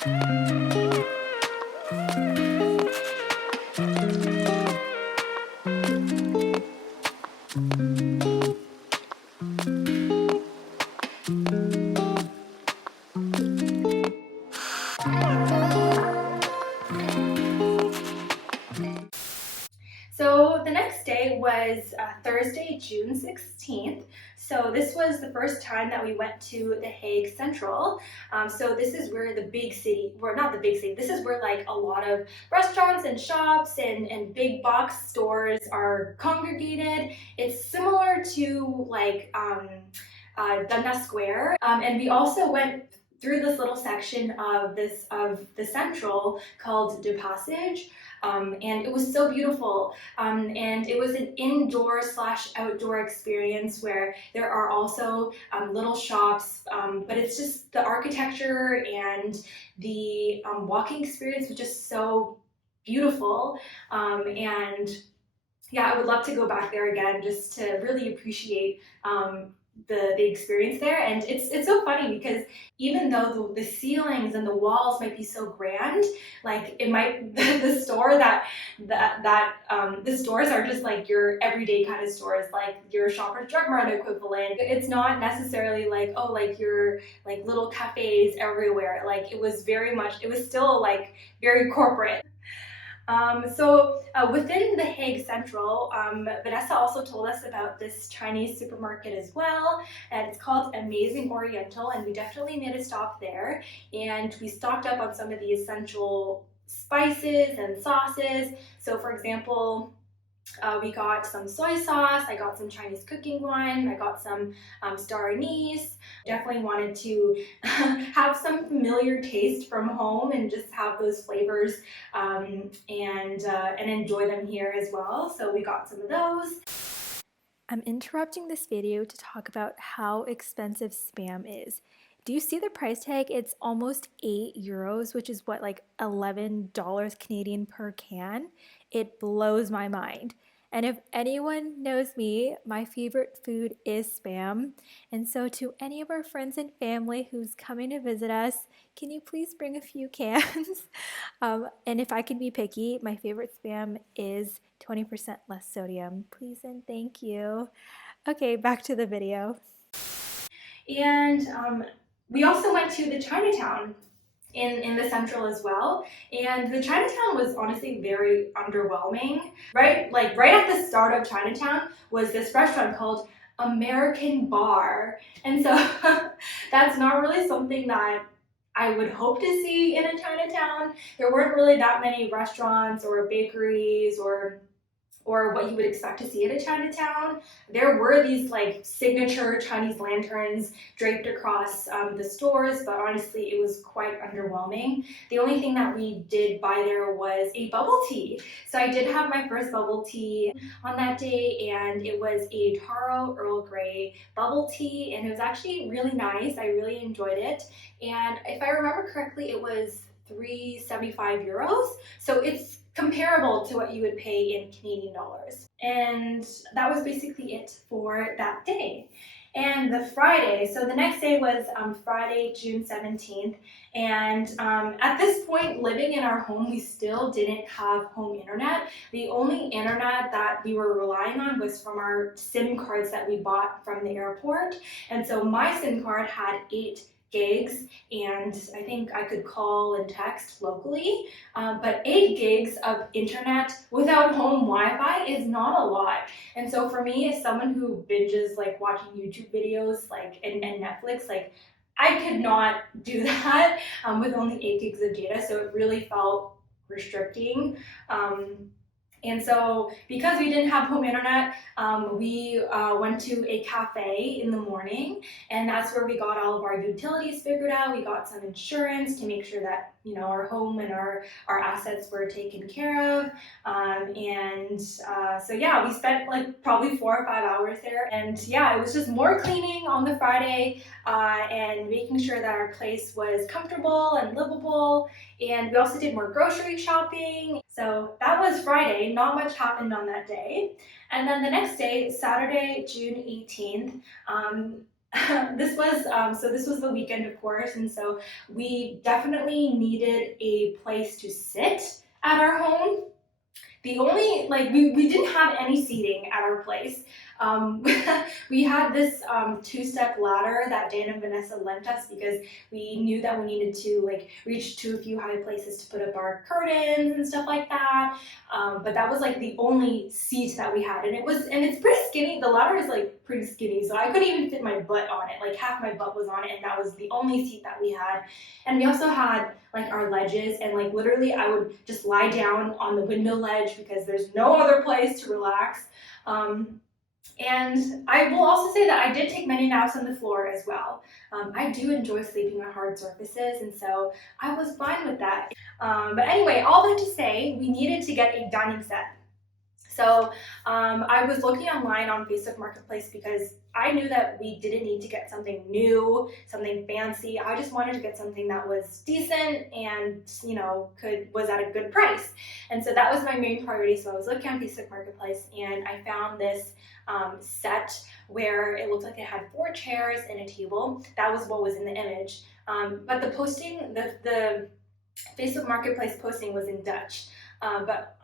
So the next day was Thursday, June 16th. So this was the first time that we went to the Hague Central. So this is where the big city, well, not the big city, this is where like a lot of restaurants and shops and big box stores are congregated. It's similar to like Dundas Square. And we also went through this little section of the Central called Du Passage. And it was so beautiful. And it was an indoor slash outdoor experience where there are also little shops, but it's just the architecture and the walking experience was just so beautiful. And yeah, I would love to go back there again just to really appreciate the experience there. And it's so funny because even though the ceilings and the walls might be so grand, like it might the store the stores are just like your everyday kind of stores, like your Shoppers Drug Mart equivalent. It's not necessarily like, oh, like your like little cafes everywhere. Like it was still like very corporate. Within the Hague Central, Vanessa also told us about this Chinese supermarket as well, and it's called Amazing Oriental, and we definitely made a stop there, and we stocked up on some of the essential spices and sauces. So for example, we got some soy sauce, I got some Chinese cooking wine, I got some star anise. Definitely wanted to have some familiar taste from home and just have those flavors and enjoy them here as well. So we got some of those. I'm interrupting this video to talk about how expensive Spam is. Do you see the price tag? It's almost €8, which is what, like $11 Canadian per can? It blows my mind. And if anyone knows me, my favorite food is Spam. And so to any of our friends and family who's coming to visit us, can you please bring a few cans? And if I can be picky, my favorite Spam is 20% less sodium. Please and thank you. Okay, back to the video. And we also went to the Chinatown in the Central as well, and the Chinatown was honestly very underwhelming. Right at the start of Chinatown was this restaurant called American Bar, and so that's not really something that I would hope to see in a Chinatown. There weren't really that many restaurants or bakeries or what you would expect to see at a Chinatown. There were these like signature Chinese lanterns draped across the stores, but honestly it was quite underwhelming. The only thing that we did buy there was a bubble tea. So I did have my first bubble tea on that day, and it was a taro Earl Grey bubble tea, and it was actually really nice. I really enjoyed it. And if I remember correctly, it was €3.75. So it's comparable to what you would pay in Canadian dollars. And that was basically it for that day. And the Friday, so the next day was Friday, June 17th. And at this point, living in our home, we still didn't have home internet. The only internet that we were relying on was from our SIM cards that we bought from the airport. And so my SIM card had 8 gigs, and I think I could call and text locally, but 8 gigs of internet without home Wi-Fi is not a lot. And so for me, as someone who binges like watching YouTube videos like and Netflix, like I could not do that with only 8 gigs of data, so it really felt restricting. And so because we didn't have home internet, we went to a cafe in the morning, and that's where we got all of our utilities figured out. We got some insurance to make sure that, you know, our home and our assets were taken care of. So yeah, we spent like probably 4 or 5 hours there. And yeah, it was just more cleaning on the Friday and making sure that our place was comfortable and livable. And we also did more grocery shopping. So that was Friday. Not much happened on that day. And then the next day, Saturday, June 18th, This was the weekend, of course, and so we definitely needed a place to sit at our home. The only like we didn't have any seating at our place. Um, we had this two-step ladder that Dan and Vanessa lent us because we knew that we needed to like reach to a few high places to put up our curtains and stuff like that. But that was like the only seat that we had, and it's pretty skinny. The ladder is like pretty skinny, so I couldn't even fit my butt on it. Like half my butt was on it, and that was the only seat that we had. And we also had like our ledges, and like literally I would just lie down on the window ledge because there's no other place to relax. And I will also say that I did take many naps on the floor as well. I do enjoy sleeping on hard surfaces, and so I was fine with that. But anyway, all that to say, we needed to get a dining set. So I was looking online on Facebook Marketplace because I knew that we didn't need to get something new, something fancy. I just wanted to get something that was decent and was at a good price. And so that was my main priority. So I was looking on Facebook Marketplace and I found this set where it looked like it had 4 chairs and a table. That was what was in the image. But the Facebook Marketplace posting was in Dutch. But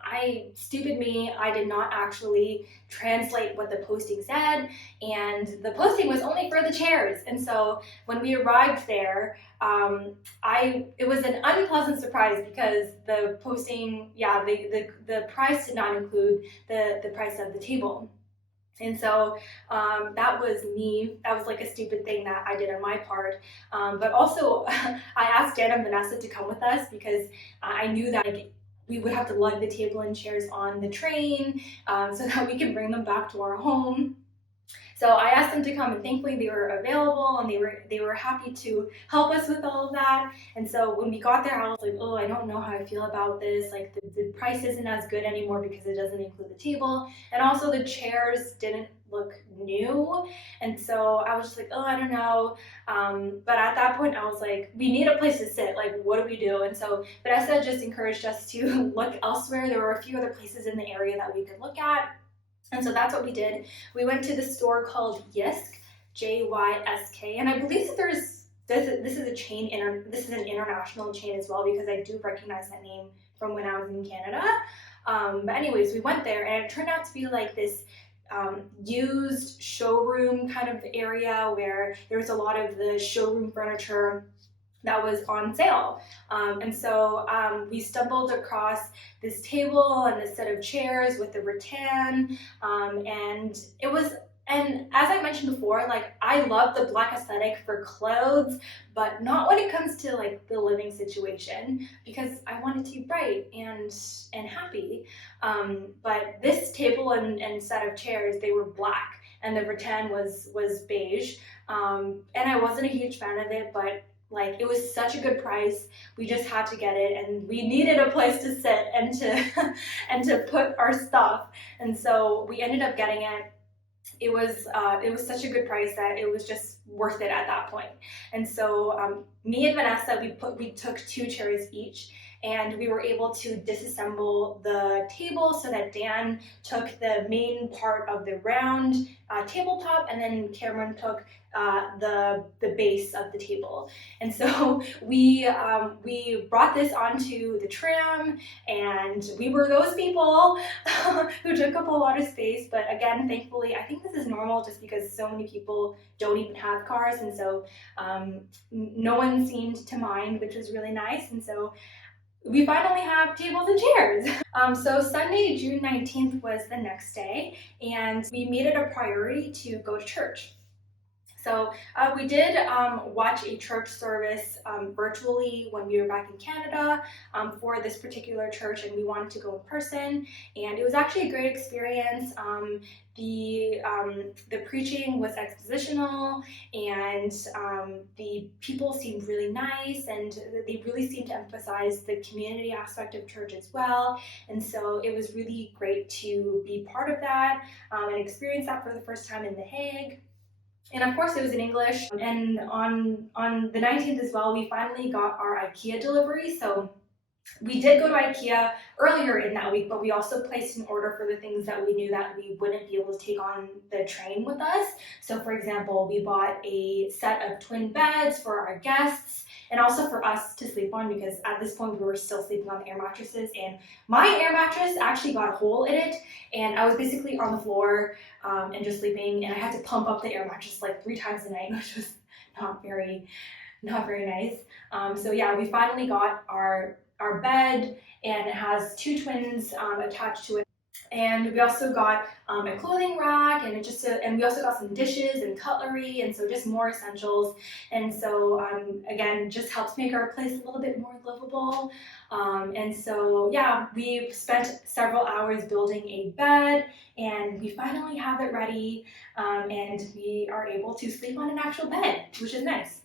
stupid me, I did not actually translate what the posting said, and the posting was only for the chairs. And so when we arrived there, it was an unpleasant surprise because the posting, the price did not include the price of the table. And so that was me. That was like a stupid thing that I did on my part. But also, I asked Dan and Vanessa to come with us because I knew that we would have to lug the table and chairs on the train so that we could bring them back to our home. So I asked them to come, and thankfully they were available, and they were happy to help us with all of that. And so when we got there, I was like, oh, I don't know how I feel about this. Like the price isn't as good anymore because it doesn't include the table, and also the chairs didn't look new. And so I was just like, oh, I don't know. But at that point, I was like, we need a place to sit. Like, what do we do? And so Vanessa just encouraged us to look elsewhere. There were a few other places in the area that we could look at. And so that's what we did. We went to the store called Jysk, Jysk, and I believe that this is a chain. This is an international chain as well because I do recognize that name from when I was in Canada. But anyways, we went there, and it turned out to be like this used showroom kind of area where there was a lot of the showroom furniture that was on sale. And so we stumbled across this table and this set of chairs with the rattan, and as I mentioned before, like I love the black aesthetic for clothes, but not when it comes to like the living situation because I want it to be bright and happy. But this table and set of chairs, they were black, and the rattan was beige. And I wasn't a huge fan of it, but like it was such a good price, we just had to get it, and we needed a place to sit and to and to put our stuff. And so we ended up getting it. It was such a good price that it was just worth it at that point. And so me and Vanessa, we took 2 chairs each, and we were able to disassemble the table so that Dan took the main part of the round tabletop, and then Cameron took the base of the table. And so we brought this onto the tram, and we were those people who took up a lot of space. But again, thankfully, I think this is normal just because so many people don't even have cars, and so no one seemed to mind, which was really nice. And so we finally have tables and chairs. So Sunday, June 19th was the next day, and we made it a priority to go to church. So we did watch a church service virtually when we were back in Canada for this particular church, and we wanted to go in person, and it was actually a great experience. The preaching was expositional, and the people seemed really nice, and they really seemed to emphasize the community aspect of church as well. And so it was really great to be part of that and experience that for the first time in The Hague. And of course, it was in English. And on the 19th as well, we finally got our IKEA delivery. So we did go to IKEA earlier in that week, but we also placed an order for the things that we knew that we wouldn't be able to take on the train with us. So for example, we bought a set of twin beds for our guests and also for us to sleep on, because at this point we were still sleeping on the air mattresses, and my air mattress actually got a hole in it, and I was basically on the floor and just sleeping, and I had to pump up the air mattress like 3 times a night, which was not very nice. So yeah, we finally got our bed, and it has 2 twins attached to it. And we also got a clothing rack, and and we also got some dishes and cutlery, and so just more essentials. And so again, just helps make our place a little bit more livable. And so yeah, we spent several hours building a bed, and we finally have it ready, and we are able to sleep on an actual bed, which is nice.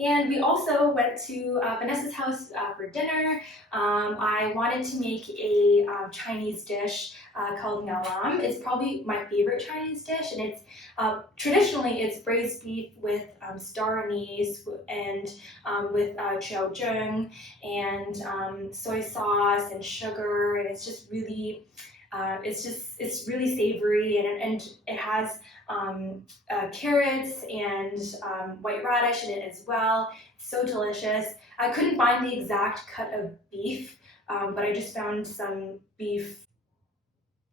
And we also went to Vanessa's house for dinner. I wanted to make a Chinese dish called ngalam. It's probably my favorite Chinese dish, and it's traditionally it's braised beef with star anise and with zheng and soy sauce and sugar, and it's just really it's really savory, and it has carrots and white radish in it as well. It's so delicious. I couldn't find the exact cut of beef, but I just found some beef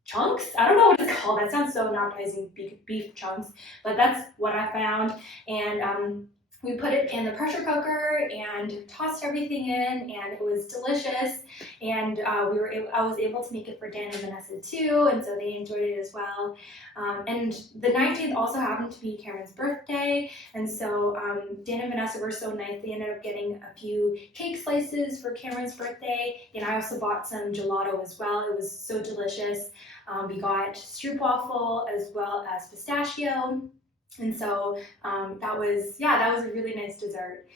chunks. I don't know what it's called. That sounds so appetizing, beef chunks, but that's what I found. And we put it in the pressure cooker and tossed everything in, and it was delicious. And I was able to make it for Dan and Vanessa too, and so they enjoyed it as well. And the 19th also happened to be Cameron's birthday, and so Dan and Vanessa were so nice. They ended up getting a few cake slices for Cameron's birthday, and I also bought some gelato as well. It was so delicious. We got stroopwafel as well as pistachio. And so that was a really nice dessert.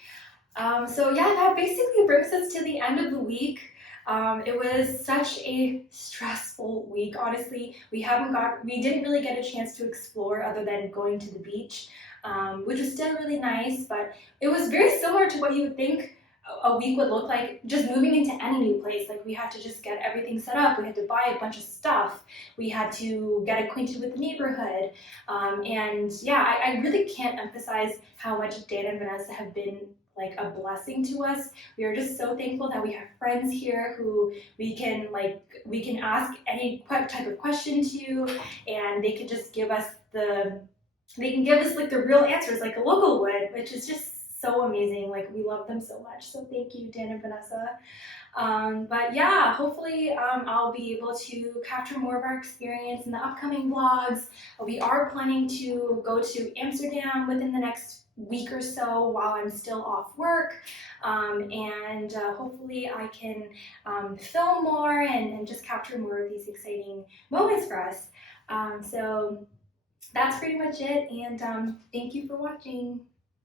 So yeah, that basically brings us to the end of the week. It was such a stressful week, honestly. We didn't really get a chance to explore other than going to the beach, which was still really nice, but it was very similar to what you would think a week would look like just moving into any new place. Like, we had to just get everything set up. We had to buy a bunch of stuff. We had to get acquainted with the neighborhood. And yeah, I really can't emphasize how much Dan and Vanessa have been like a blessing to us. We are just so thankful that we have friends here who we can ask any type of question to, and they can just give us like the real answers like a local would, which is just so amazing. Like, we love them so much. So thank you, Dan and Vanessa. But yeah, hopefully I'll be able to capture more of our experience in the upcoming vlogs. We are planning to go to Amsterdam within the next week or so while I'm still off work, and hopefully I can film more and just capture more of these exciting moments for us. So that's pretty much it, and thank you for watching.